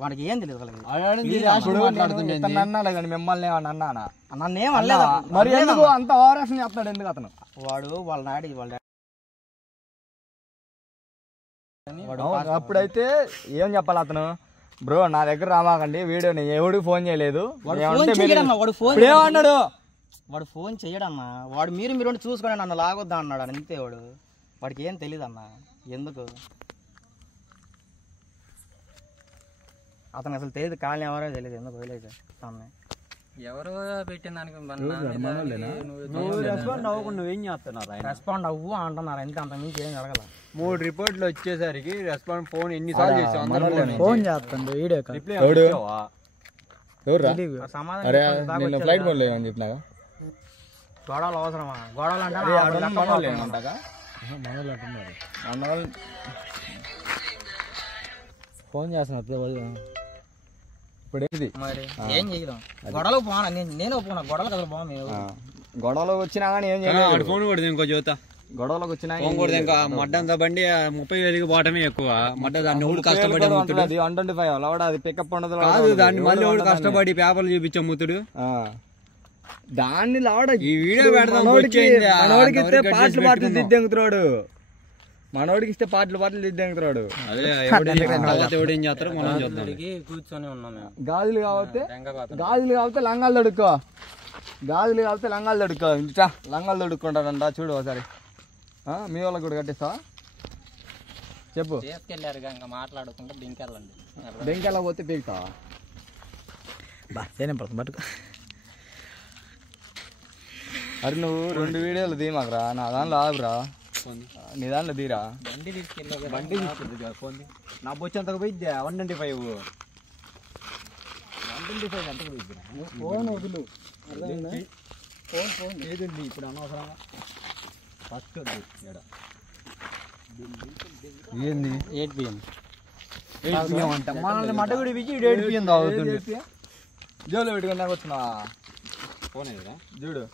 వాడికి ఏం తెలియదు మిమ్మల్ని అన్నానా నన్నేం అనలేదు. మరి ఎందుకు అంత ఓవరాక్షన్ చేస్తున్నాడు? ఎందుకు అతను వాడు వాళ్ళ డాడీ అప్పుడైతే ఏం చెప్పాలి అతను? బ్రో నా దగ్గర రామాకండి వీడియో ఎవడికి ఫోన్ చేయలేదు. ఏమన్నాడు? వాడు ఫోన్ చెయ్యడన్నా. వాడు మీరు చూసుకొని నన్ను లాగొద్దా అన్నాడు అంతే. వాడికి ఏం తెలియదు అన్న. ఎందుకు అతను అసలు తెలియదు. కాళ్ళని ఎవరో తెలియదు. ఎందుకు వదిలేదు ఎవరు పెట్టిన దానికి నువ్వేం చేస్తున్నారు? రెస్పాండ్ అవ్వు అంటున్నారు అంతే. అంత మించి ఏం జరగల. 3 రిపోర్ట్లు వచ్చేసరికి రెస్పాండ్ ఫోన్ ఎన్నిసార్లు చేసావు? ఫోన్ చేస్తాను వీడియో ఫ్లైట్ మోడ్ లేదని చెప్పినా. గొడవలు అవసరమా? గొడవలు అంటే ఫోన్ చేస్తున్నా. ఇప్పుడు మరి ఏం చేయలేం. గొడవలు పోనా? నేను పోనా గొడవలు కదా బాగు. గొడవలు వచ్చినా కానీ ఏం చేయాలి? ఫోన్ కూడా ఇంకో జ్యోత గొడవలకు వచ్చినా ఇంకా మడ్డంతా బండి 30,000కి పోవటమే ఎక్కువ. మడ్డ దాన్ని ఎవడు కష్టపడి 125 అది పికప్ ఉండదు కాదు. దాన్ని మళ్ళీ ఎవడు కష్టపడి పేపర్లు చూపించే ముత్తుడు దాన్ని లావడ. ఈ వీడియో పెడదాం. మనోడికి ఇస్తే పాటలు దిద్దెంగుతున్నాడు. మనోడికి ఇస్తే పాటలు దిద్దెంగుతున్నాడు. ఎవడేం చేస్తారో మనం చూద్దాం. కూర్చొని ఉన్నాం. గాజులు కాబట్టి లంగాలు తడుక్కో. గాజులు కాబట్టి లంగాలు తడుక్కో. ఇంటా లంగాలు తడుక్కుంటాడంట. చూడు ఒకసారి. మీ వాళ్ళకి కూడా కట్టిస్తావా? చెప్పు. తీసుకెళ్ళారు మాట్లాడుకుంటే దింకెళ్ళండి. దింకెళ్ళ పోతే పీకుతావా? అరే నువ్వు 2 వీడియోలు దీమాకరా. నా దాంట్లో ఆగురా. నీ దాంట్లో దీరా. బండి తీసుకెళ్ళి నా బొచ్చంతకు పోయిద్ది 125. 125 అంతకు పోయిద్ది. ఫోన్ వదులు. ఫోన్ లేదండి ఇప్పుడు అనవసరంగా. ఫస్ట్ ఏంది 8 PM అంట మనల్ని మటగుడి పిచ్చి 8 PM తాగుతుంది. జోలో పెట్టుకుని నాకు వచ్చిన ఫోన్ ఎదురా చూడు.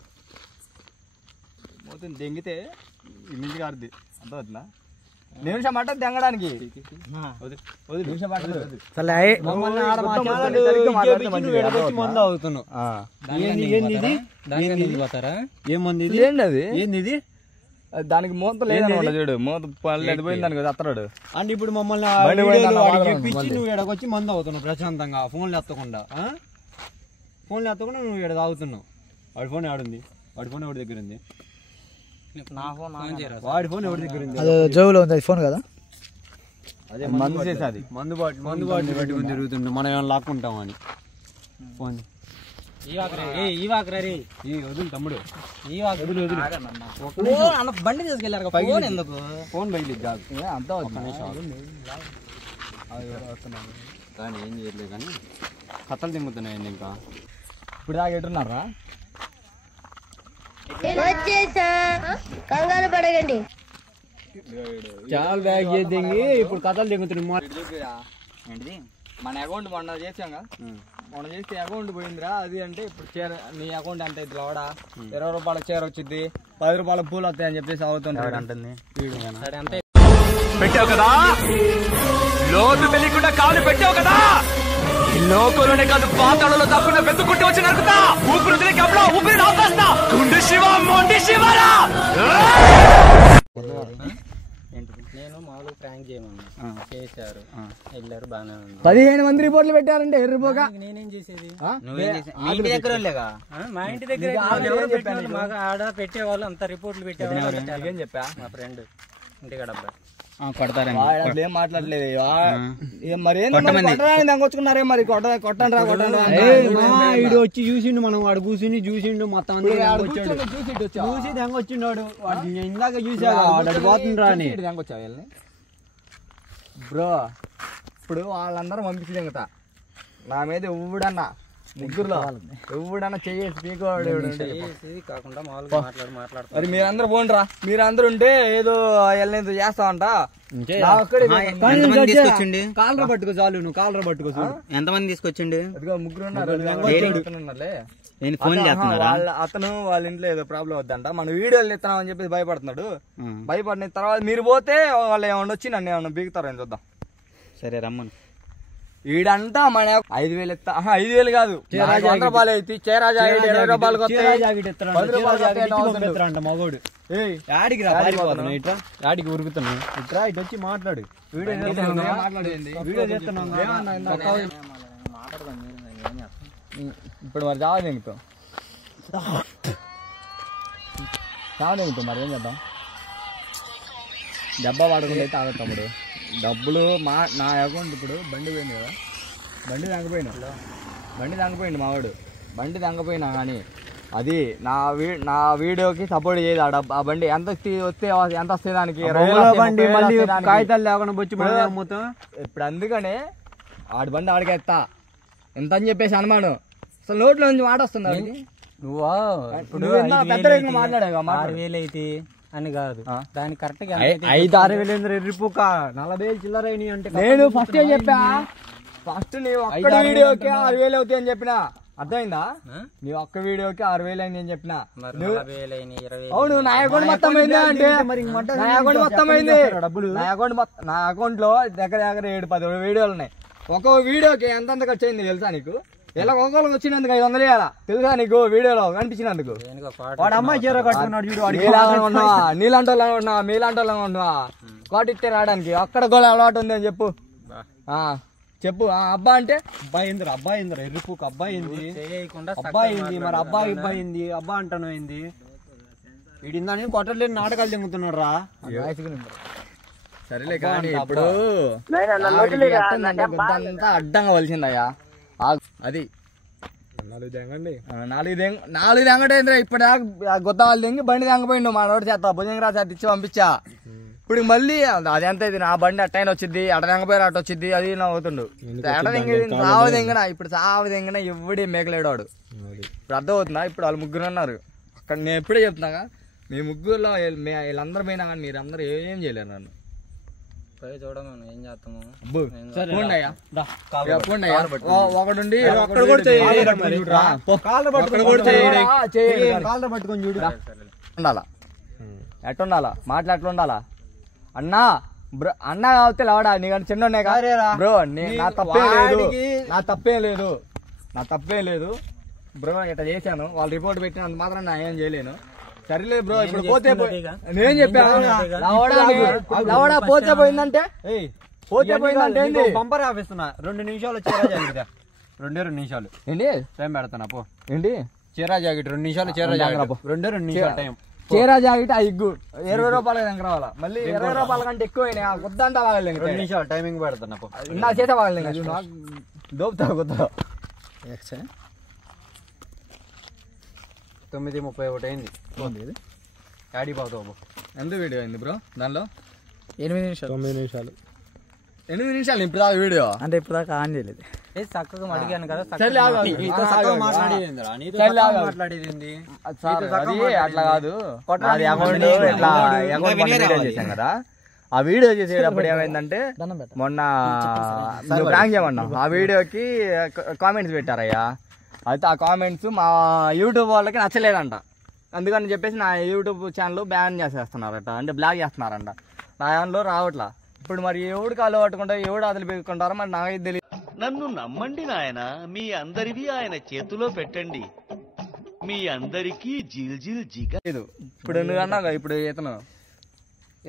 మొత్తం దెంగితే ఇమించి కారుద్ది. అర్థమవుతుందా? నిమిషం పట్టదు దెంగడానికి. మందు అవుతున్నావు. ఏంది దానికి మూత లేదనమాట. చూడు మూత పల్లెది పోయింది దానికి అత్తరాడు. అంటే ఇప్పుడు మమ్మల్ని నువ్వు ఎడకొచ్చి మందు అవుతున్నావు ప్రశాంతంగా. ఫోన్లు ఎత్తకుండా నువ్వు ఎడ తాగుతున్నావు. వాడి ఫోన్ ఆడుంది. వాడి ఫోన్ ఎవరి దగ్గర ఉంది? వాడి ఫోన్ ఎవరి దగ్గర ఉంది? జోబులో ఉంది. ఫోన్ కదా. అదే మందు చేసేది. మందు బాటిల్ పెట్టుకుని తిరుగుతుండే. మనం ఏమైనా లాక్కుంటాం అని ఫోన్. వదులు తమ్ముడు. బండి తీసుకెళ్ళారు. ఫోన్ ఎందుకు? ఫోన్ బయలు కానీ ఏం చేయట్లేదు. కానీ కథలు తిమ్ముతున్నాయండి. ఇంకా ఇప్పుడు దాకా ఎట్టున్నారా? కంగారు పడగండి. చాలా బ్యాగ్ చేసి ఇప్పుడు కథలు తిమ్ముతున్నాయి. మన అకౌంట్ మొన్న చేసాంగా. మొన్న చేస్తే అకౌంట్ పోయిందిరా. అది అంటే ఇప్పుడు చీర నీ అకౌంట్ ఎంత అవుతుంది? లోడ 20 రూపాయల చీర వచ్చింది, 10 రూపాయల పూలు వస్తాయని చెప్పేసి అవుతుంది అంటుంది. పెట్టావు కదా లోతు తెలియకుండా కాలు పెట్టావు కదా. లోకంలోనే కాదు పాతాళంలో తప్పున వెతుకుంటూ వచ్చి నరుకుతా. ఊపిరి వదిలే గబ్బలో ఊపిరి రాస్తా. గుండె శివ మొండి శివరా. నేను మామూలుగా ప్రాంక్ చేయమన్నా. చేశారు, వెళ్ళారు, బాగానే ఉంది. 15 మంది రిపోర్ట్లు పెట్టారంటే ఎర్రిపోగా. నేనేం చేసేది? మా ఇంటి దగ్గర మా ఇంటి దగ్గర మాకు ఆడ పెట్టేవాళ్ళు అంత రిపోర్ట్లు పెట్టేవాళ్ళు. ఏం చెప్పా? మా ఫ్రెండ్ ఇంటికాడ అబ్బాయి ఏం మాట్లాడలేదు. మరి దాకొచ్చుకున్నారే. మరి కొట్టండి రా ఇడు వచ్చి చూసిండు. మనం వాడు కూర్చుని చూసిండు మొత్తం. చూసి దెంగొచ్చిండు వాడు. ఇందాక చూసాడు పోతుండ్రా అని. బ్రో ఇప్పుడు వాళ్ళందరూ పంపించి దెంగతా. నా మీద ఎవడన్నా ముగ్గురులో ఎవడన్నా చెయ్యేసి పీకోవాడు కాకుండా మామూలుగా మాట్లాడు. మరి మీరందరూ పోండిరా. మీరందరూ ఉంటే ఏదో వెళ్ళేది చేస్తామంట. కాలర పట్టుకో చాలు. నువ్వు కాలర పట్టుకో. ఎంతమంది తీసుకొచ్చిండు? ముగ్గురు ఉన్నారు. నేను ఫోన్ చేస్తున్నా అతను వాళ్ళ ఇంట్లో ఏదో ప్రాబ్లం వద్దంట, మన వీడియోలు ఇస్తున్నాం అని చెప్పి భయపడుతున్నాడు. భయపడిన తర్వాత మీరు పోతే వాళ్ళు ఏమన్నా వచ్చి నన్ను ఏమన్నా బీగుతారని చూద్దాం. సరే రమ్మను. ఈడంట మన 5,000 ఇస్తా. 5,000 కాదు, 100 రూపాయలు అయితే చేరా జాకెట్ 20 రూపాయలకు మగోడు యాడికి రా, యాడికి ఉరుకుతున్నావు, ఇట్రా ఇటు వచ్చి మాట్లాడు. వీడియో చేస్తున్నాం. ఇప్పుడు మరి చావని ఇంకో మరి ఏం చేద్దాం? దెబ్బ పడకుండా అయితే ఆగదు తమ్ముడు. డబ్బులు నా అకౌంట్ ఇప్పుడు బండి పోయింది కదా, బండి తంగిపోయింది మావాడు. బండి తంగిపోయినా కానీ అది నా వీడియోకి సపోర్ట్ చేయదు. ఆ బండి ఎంత వస్తే ఎంత వస్తుంది దానికి? కాగితాలు లేకుండా వచ్చి ఇప్పుడు అందుకనే ఆడి బండి ఆడికెత్తా ఎంత అని చెప్పేసి అనుమానం. అసలు నోట్లో నుంచి మాట వస్తుంది. మాట్లాడావు 6,000 అయితే అని కాదు, దానికి కరెక్ట్ గా 5-6,000 ఎర్రిపుక 40,000 చిల్లర అంటే నేను ఫస్ట్ చెప్పా. ఫస్ట్ నీ ఒక్క వీడియోకి 6,000 అవుతాయి అని చెప్పినా, అర్థమైందా? నీ ఒక్క వీడియోకి 6,000 అని నేను చెప్పినా. అవును, నా అకౌంట్ మొత్తం అయింది అంటే నా అకౌంట్ మొత్తం అయింది. డబ్బులు నా అకౌంట్ లో దగ్గర 7-10 వీడియోలు ఉన్నాయి. ఒక్కొక్క వీడియోకి ఎంత ఖర్చు అయింది తెలుసా నీకు? ఇలా ఒక్కొక్కరికి వచ్చినందుకు 500 ఇవ్వాలా తెలుసా నీకు? వీడియోలో కనిపించినందుకు. వాడు అమ్మాయి చీర కట్టుకున్నాడు చూడు, నీలాంటి వాళ్ళని ఉన్నావా, మీలాంటి వాళ్ళని ఉన్నావా? కోట ఇస్తే రావడానికి అక్కడ కూడా అలవాటు ఉంది అని చెప్పు. చెప్పు. అబ్బా అంటే అబ్బాయి ఎర్రిపుక అబ్బాయి ఏంది మరి అబ్బాయి ఏంది అబ్బా అంటాను ఏంది? వీడిందా నేను కొట్టలేని నాటకాలు తింగుతున్నాడు రా. సరేలే కానీ ఇప్పుడు అంతా అడ్డంగా వలిసిందయ్యా. అది 4 తెంగటేంద్ర ఇప్పుడు గొద్ద వాళ్ళు తెంగి బండి తెంగపోయిండు. మా నోటి చేస్తా భుజంగా చేత ఇచ్చి పంపించా. ఇప్పుడు మళ్ళీ అది ఎంత ఇది, నా బండి అట్టైన వచ్చింది, అట తెంగపోయారు అటు వచ్చింది, అది నా అవుతుండు. ఎట సావు తెంగినా ఇప్పుడు సావు తెంగినా ఎవడి మేకలేడాడు. ఇప్పుడు అర్థం అవుతుందా? ఇప్పుడు వాళ్ళు 3 ఉన్నారు అక్కడ. నేను ఎప్పుడే చెప్తున్నాగా, మీ 3లో వీళ్ళందరూ పోయినా కానీ మీరందరూ ఏం చేయలేరు నన్ను. ఏం చేస్తాము? ఒకడుండి ఉండాలా, ఎట్టుండాలా, మాటలు ఎట్లా ఉండాలా? అన్నా అన్నా కావచ్చు లావడా, నీకంటే చిన్న బ్రో. నా తప్పేం లేదు బ్రో. ఇట్లా చేశాను, వాళ్ళు రిపోర్ట్ పెట్టినంత మాత్రం నా ఏం చేయలేను. సరేలేదు బ్రో. ఇప్పుడు పోతే నేను చెప్పాను లవడా పోతే పోయిందంటే బంపర్ ఆపిస్తున్నా. 2 నిమిషాలు చీరా జాకెట్, 2 నిమిషాలు ఏంటి టైం పెడతాను. పో ఏంటి చీరా జాకెట్ 2 నిమిషాలు, చీరా జాకెట్ 2 నిమిషాలు టైం. చీరా జాకెట్ ఇగ్గు 20 రూపాయలు దగ్గర రావాలా? మళ్ళీ 20 రూపాయల కంటే ఎక్కువ వద్దంటే వాగలేదు. 2 నిమిషాలు టైమింగ్ పెడతాను. నా చేసే వాగలేదు, దోపుతా కొద్దా. 9:31 అయింది. యాడీ పోతావు? ఎంత వీడియో అయింది బ్రో? దానిలో 8 నిమిషాలు 9 నిమిషాలు 8 నిమిషాలు ఇప్పుడు దాకా వీడియో అంటే ఇప్పుడు దాకా ఆన్ చేయలేదు. చక్కగా అడిగాను కదా, మాట్లాడేది అట్లా కాదు. చేశాం కదా, ఆ వీడియో చేసేటప్పుడు ఏమైందంటే మొన్న ప్రాంక్ చేయమన్నా ఆ వీడియోకి కామెంట్స్ పెట్టారయ్యా. అయితే ఆ కామెంట్స్ మా యూట్యూబ్ వాళ్ళకి నచ్చలేదంట. అందుకని చెప్పేసి నా యూట్యూబ్ ఛానల్ బ్యాన్ చేసేస్తున్నారట, అంటే బ్లాక్ చేస్తున్నారంట. నా దాంట్లో రావట్లా. ఇప్పుడు మరి ఎవడు కాలు పట్టుకుంటారు, ఎవడు అదలు పెట్టుకుంటారో మరి నాకైతే తెలియదు. నన్ను నమ్మండి నాయన, మీ అందరివి ఆయన చేతిలో పెట్టండి, మీ అందరికీ జిల్ జిగ. ఇప్పుడు నువ్వు అన్నావు, ఇప్పుడు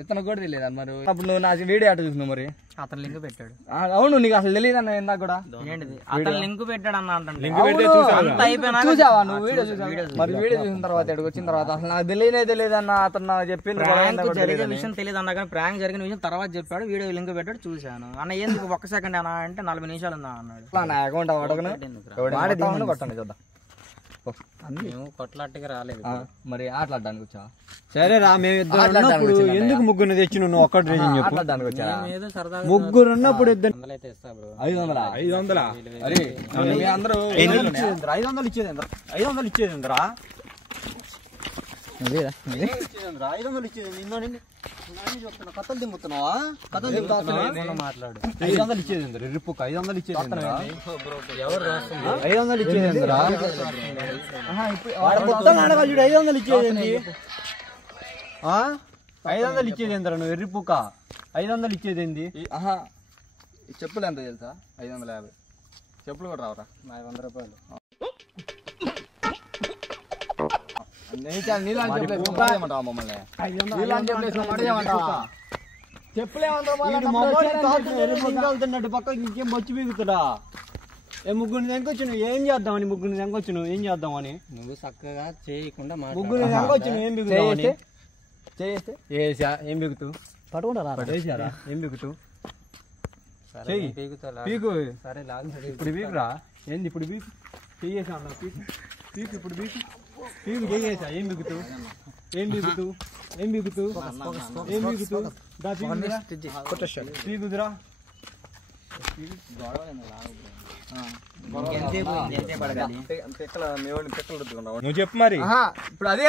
ఇతను కూడా తెలియదు మరి. అప్పుడు నువ్వు నా వీడియో అటు చూసినావు, మరి అతను లింక్ పెట్టాడు. అవును, నీకు అసలు తెలియదు అన్న ఇందాక కూడా. అతను లింక్ పెట్టాడు అన్న. చూసావా నువ్వు వీడియో? మరి వీడియో చూసిన తర్వాత ఇక్కడికి వచ్చిన తర్వాత అసలు నాకు తెలియదు అన్న. అతను నాకు చెప్పింది జరిగిన విషయం తెలియదు అన్న, కానీ ప్రాంక్ జరిగిన విషయం తర్వాత చెప్పాడు. వీడియో లింక్ పెట్టాడు, చూశాను. అన్న ఎందుకు 1 సెకండ్ అన్న అంటే 40 నిమిషాలు ఉందా అన్నాడు. నా అకౌంట్ అడగను కొట్టండి చూద్దాం. మేము కొట్లాటకి రాలేదు, మరి ఆటలాడడానికి వచ్చా? సరే రా, మేము ఎందుకు 3 తెచ్చి నువ్వు ఒక్కటి రీజన్ చెప్పు. ఆటలాడడానికి వచ్చా? 3 ఉన్నప్పుడు 500 ఇస్తా బ్రో. 500 అరే అందరూ 500 ఇచ్చేదేంద్రా? 500 ఇచ్చేదేంద్రా? 500 ఇచ్చేది కథలు దింపుతున్నావా? కథలు దింపుతున్నావా? మాట్లాడు. 500 ఇచ్చేది ఏందిరా? రిప్పుకు 500 ఇచ్చేది ఏందిరా? ఎవరు రాస్తుంది? 500 ఇచ్చేది ఏందిరా? వాడు మొత్తం అడగాలి చూడు. 500 ఇచ్చేది ఏంది? 500 ఇచ్చేది ఏందిరా నువ్వు? ఎర్రిపుక 500 ఇచ్చేది ఏంది? ఈ చెప్పులు ఎంత తెలుసా? 550. చెప్పులు కూడా రావరా? 500 రూపాయలు. చెప్పులేమంటాడు పక్క ఇంకేం బొచ్చు బిగుతుడా? ముగ్గురిని దెంకొచ్చు నువ్వు ఏం చేద్దామని? ముగ్గురిని దెంకొచ్చు నువ్వు ఏం చేద్దామని? నువ్వు చక్కగా చేయకుండా ముగ్గురిని దెంకొచ్చు నువ్వు ఏం బిగుతావని? చేసా ఏం బిగుతూ పట్టుకుంటారా? ఏం బిగుతూ చెయ్యి పీకు. సరే లాగు. ఇప్పుడు పీకురా. ఏంది ఇప్పుడు పీకు? చెయ్యేసా అన్న పీకు పీకు. ఇప్పుడు పీకు పీకు చెయ్యేసా. ఏం బిగుతూ? ఏం బిగుతూ? ఏం బిగుతూ? ఏం బిగుతూ? దా పీకుదురా. పీకుదురా. నువ్వు చెప్పు మరి. ఇప్పుడు అదే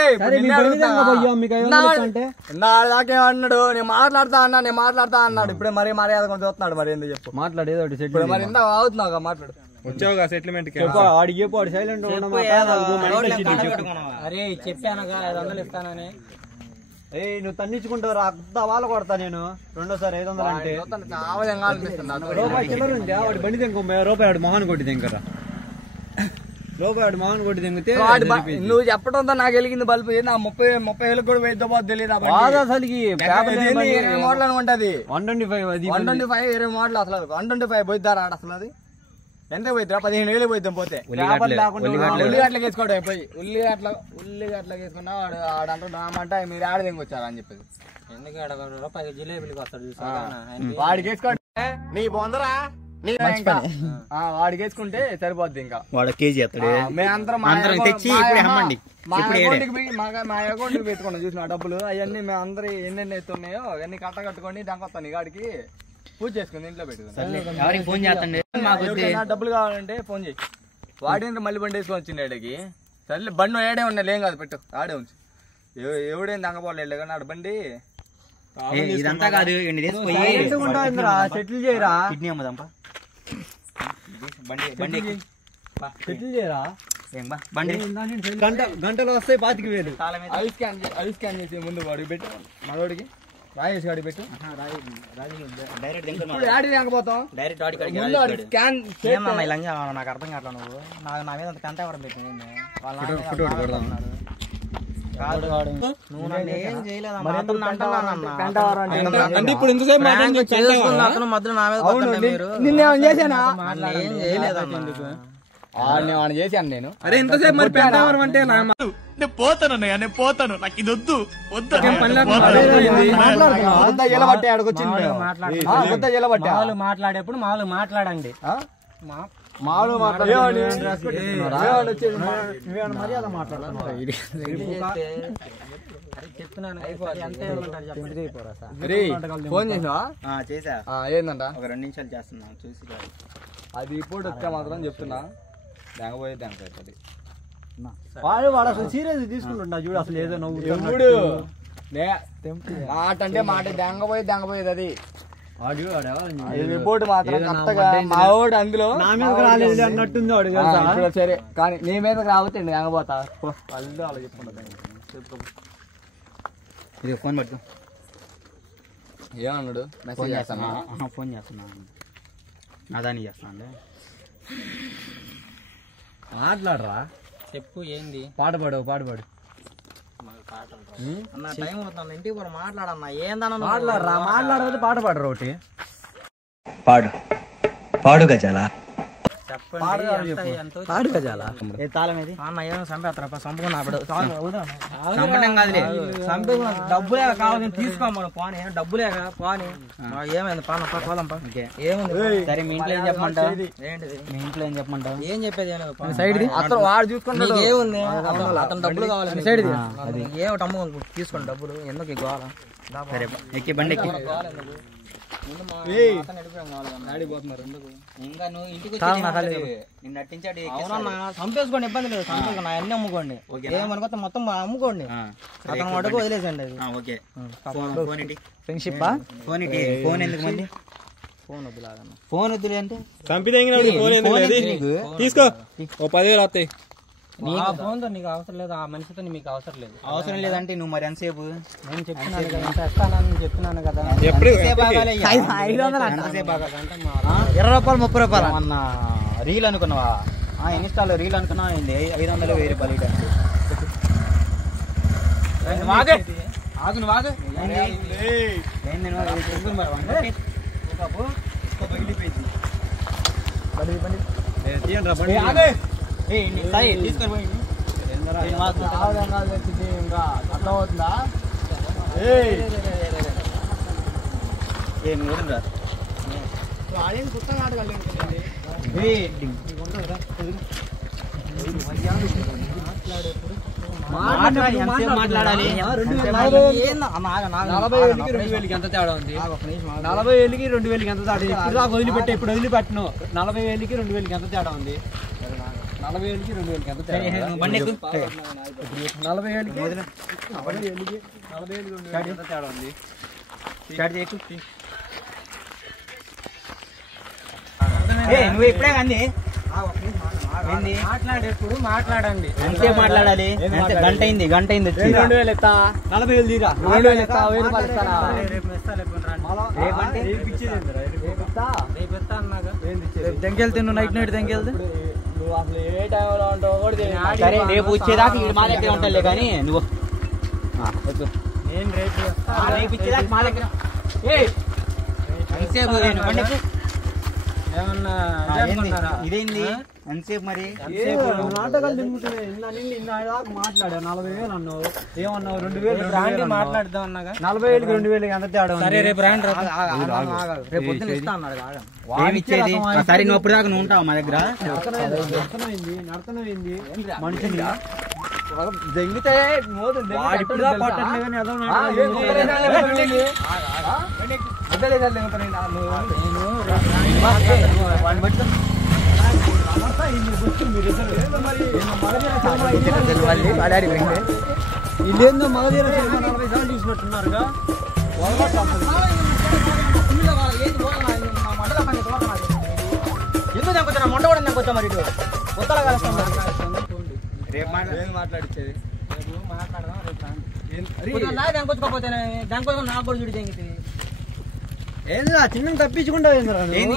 నాకేమన్నాడు? నేను మాట్లాడతా అన్నాడు. ఇప్పుడే మరి మర్యాద చూస్తున్నాడు. మరి ఎందుకు చెప్పు? మాట్లాడేదో ఇప్పుడు మరి ఎంత అవుతున్నావు? మాట్లాడు. వచ్చావుగా సెటిల్మెంట్ కి. ఆడికి చెప్పు. ఆడు సైలెంట్ అరే చెప్పానుగా 500 ఇస్తానని. నువ్వు తన్నించుకుంటావు. అద్దా వాళ్ళ కొడతా నేను. రెండోసారి 500 అంటే రూపాయి చిల్లర ఉంది. వాడి బండి తెంకో రూపాయి. ఆడు మొహాన్ కొట్టి తెంకరా. రూపాయి ఆడు మొహాన్ కొట్టి తెంగితే నువ్వు చెప్పడంతో నాకు వెలిగింది బల్బు. నా 30,000 కూడా వేద్దా తెలియదు. అసలుకి మోడల్ అనుకుంటది. 125 అది 125 20 మోడల్. అసలు 125 పోయిద్దారా అసలు? అది ఎంత పోయిద్దా? 15,000 పోయిద్దాం. పోతే ఉల్లిగడ్డలు వేసుకోవడం పోయి ఉల్లిగడ్డలు వేసుకున్నా వాడు ఆడంటూ నామంటే మీరు ఆడ దిగొచ్చారా అని చెప్పేది. ఎందుకు రూపాయి జిలేబీలకు వస్తాడు చూసా? వాడికి వేసుకోండి. నీ బొందరా వాడికి వేసుకుంటే సరిపోద్ది. ఇంకా వాడు కేజీ మేమందరం తెచ్చి ఇప్పుడే అమ్మండి. మా అకౌంట్ కి పెట్టుకున్నాం చూసిన డబ్బులు. అవన్నీ మేము అందరూ ఎన్నెన్ని ఎత్తున్నాయో అవన్నీ కట్టుకొని దాకొస్తాను. గాడికి పూజ చేసుకుని ఇంట్లో పెట్టుకుని ఫోన్ చేస్తండి. డబ్బులు కావాలంటే ఫోన్ చేయి. వాడేంటి మళ్ళీ బండి వేసుకొని వచ్చింది ఆడికి. సర్లే బండి ఏడే ఉన్నాయి. ఏం కాదు పెట్టు. ఆడే ఉంచు. ఎవడేం దంగపోలేదు కానీ ఆడ బండి ఇదంతా కాదు. సెటిల్ చేయరా. కిడ్నీ అమ్మదంపా. సెటిల్ చేయరా. గంటలు వస్తాయి 25,000. అవి స్కాన్ చేసి ముందు వాడికి పెట్టు. మనోడికి రాయేసి గాడికి పెట్టు. ఇప్పుడు యాడి దింకపోతాం. ముందు వాడికి స్కాన్ నాకు అర్థం కావట్లా. నువ్వు నా మీద అంత కంట ఎవరు పెట్టింది? ఇప్పుడు ఇంతసేపు నిన్నేమన్నా చేశానా? చేశాను నేను. అరే ఎంతసేపు మరి పెంటావరం అంటే నేను పోతాను. నాకు ఇది వద్దు. మాట్లాడేప్పుడు మామూలు మాట్లాడండి. మర్యాద మాట్లాడుతున్నావు. ఫోన్ చేసినా? చేసా. ఏందంట? ఒక 2 నిమిషాలు చేస్తున్నా చూసి. అది ఇప్పుడు వచ్చా మాత్రం చెప్తున్నా. దాకపోయేది వాడు అసలు సీరియస్ తీసుకుంటున్నా చూడు. అసలు ఏదో నవ్వు మాట అంటే మాట. దాకపోయేది అది రిపోర్ట్ మాత్రం మా వాడు అందులో నా మీద రాలేదు అన్నట్టుంది. వాడు సరే కానీ నీ మీద రావచ్చు దాకపోతా. వాళ్ళు అలా చెప్పుకుంటా. ఇది ఫోన్ పట్టు. ఏమన్నాడు? మెసేజ్ చేస్తాను. ఫోన్ చేస్తున్నా. నాదాని చేస్తాను. మాట్లాడరా. చెప్పు ఏంది? పాట పాడు. అన్న టైం అవుతుంది. ఇంటికి కూడా మాట్లాడన్నా. ఏందన్నా మాట్లాడరా. మాట్లాడదు పాట పాడరు. ఒకటి పాడు గజాల. డబ్బులే కావాలి తీసుకోమను. పోనీ డబ్బులే పోనీ. ఏమైంది? పోదాంపా. ఏముంది? సరే మీ ఇంట్లో ఏం చెప్పమంటావు? ఏంటిది మీ ఇంట్లో ఏం చెప్పమంటావు? ఏం చెప్పేది సైడ్ అతను వాడు చూసుకుంటాడు. ఏముంది? అతను డబ్బులు కావాలి. సైడ్ ఏమిటి అమ్మ తీసుకోండి డబ్బులు. ఎందుకు గోళ? సరే ఎక్కి బండి ఎక్కి. ఇంకా నువ్వు ఇంటికి చాలు నా ఖాళీ. నిన్ను నటించాడు అవునన్నా చంపేసుకోండి, ఇబ్బంది లేదు. చంపేసుకోండి, అన్ని అమ్ముకోండి. ఏమనుకోతే మొత్తం అమ్ముకోండి. అతను మటుకు వదిలేసండి అది. ఓకే ఫోన్ ఏంటి ఫ్రెండ్షిప్ ఫోన్ ఏంటి ఫోన్ ఎందుకు మళ్ళీ ఫోన్ వద్దులాగన్న. ఫోన్ వద్దులే అంటే చంపితే ఫోన్ ఎందుకు లేదు? తీసుకో, ఓ 10,000 వస్తాయి. ఆ ఫోన్తో నీకు అవసరం లేదు, ఆ మనిషితో మీకు అవసరం లేదు. అవసరం లేదంటే నువ్వు మరి ఎంతసేపు నేను చెప్తున్నాను కదా, ఇంత ఇస్తానని చెప్తున్నాను కదా. ఎప్పుడు ఎంతసేపు ఆగాలి ఇక? 500 ఎంతసేపు ఆగాలి? 20 రూపాయలు 30 రూపాయలు అన్న రీల్ అనుకున్నావా? ఇన్స్టాలో రీల్ అనుకున్నావా? 500 1000 రూపాయలు ఆగు నువ్వు ఆగు. మాట్లాడాలి. 40,000కి 2,000కి ఎంత తేడా ఉంది? 40,000కి 2,000కి ఎంత తేడా? ఇప్పుడు దాకా వదిలిపెట్టే, ఇప్పుడు వదిలిపెట్టను. 40,000కి 2,000కి ఎంత తేడా ఉంది? 40,000కి 2,000కి ఎంత తేడా? 40,000కి 40,000కి 2,000కి ఎంత తేడా ఉంది? నువ్వు ఇప్పుడే అంది మాట్లాడేప్పుడు మాట్లాడండి. ఎంతసేపు మాట్లాడాలి? గంట అయింది వచ్చి 2,000 ఎత్తా, 40,000 తీరా, 2,000 ఎత్తా, 1,000 రూపాయలు ఇస్తానా? రేపు ఇస్తాను. రేపు ఇచ్చేది రేపు ఇస్తా. రేపు ఇస్తా అన్నాగా. దెంకెళ్తే నువ్వు నైట్ దెంకెళ్తే నువ్వు అసలు ఏ టైంలో ఉంటావు కూడా తెలియదు. సరే రేపు వచ్చేదాకా మా దగ్గర ఉంటాలే కానీ నువ్వు నేను రేపు రేపు ఇచ్చేదాకా మా దగ్గర ఎంతసేపు ఏమన్నా ఇదేంది ఎంతసేపు మరి నాటకాలు తిరుగుతున్నాయి. ఇన్నాళ్ళ మాట్లాడా 40,000 అన్నావు, ఏమన్నావు? 2,000 మాట్లాడదాం అన్నాగా. 40,000కి 2,000కి ఎంత తేడా ఉంది? సరే రేపు రాండి. రేపు పొద్దున్న ఇస్తా అన్నాడు. ఏమి ఇచ్చేది? సరే నువ్వు అప్పుడు దాకా నువ్వు ఉంటావు మా దగ్గర. నడతనమైంది మనిషిని దెంగితే ఇప్పుడు ఇల్లేందో మగధీర సినిమా 40 సార్లు చూసినట్టున్నారుగా. ఎందుకు దెంకొచ్చా? మొండ కూడా దెంకొచ్చా మరి ఇటు కొత్తగా కలుస్తాం. రేపు మాట్లాడిచ్చేది మాట్లాడదాం రేపు. నా దెంకొచ్చుకోకపోతే దెంకొచ్చుకో నాకు కూడా చూడి దెంగితే ఏంది ఆ చిన్న తప్పించుకుంటా ఏంది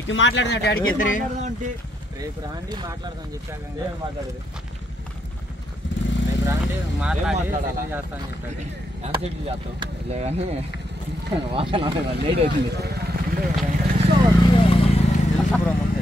ఇటు మాట్లాడినట్టు ఆడికి వెళ్తారు. రేపు రాండి మాట్లాడదాం చెప్పాక. మాట్లాడేది రేపు రాండి మాట్లాడి మాట్లాడాలా? చేస్తాను చెప్పాడు. ఎంతసేపు చేస్తావు? లేట్ అవుతుంది. తెలుసు బ్రో ముందే.